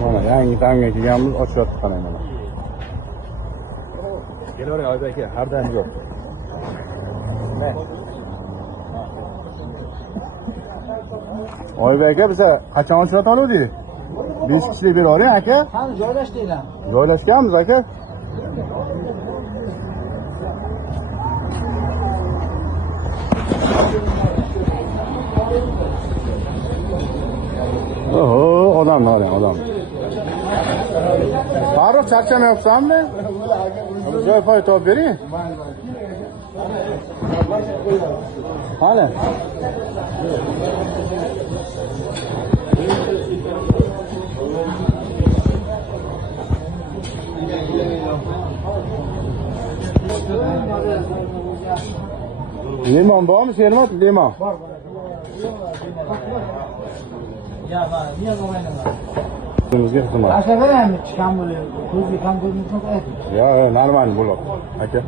Mana yangi tamga kelganmiz, ochyapti qarang mana. Kelavering Oybek aka, hardan yo'q. Oybek aka, biza qachon ochyapoldik? 5 kishilik beravering aka. Ha, joylashdilar. Joylashganmiz aka. Oho, odam bor, odam. Farruh charchamayapsanmi? Joy foy topib bering. Qani? Limon bormi, Shermat? Limon. Bor. Ya, va, niye o'ynamayman? Bizga xizmat. Asabalarni chiqam bo'lyapti. Ko'zga ham ko'rmaysan. Yo, normal bo'ladi. Aka.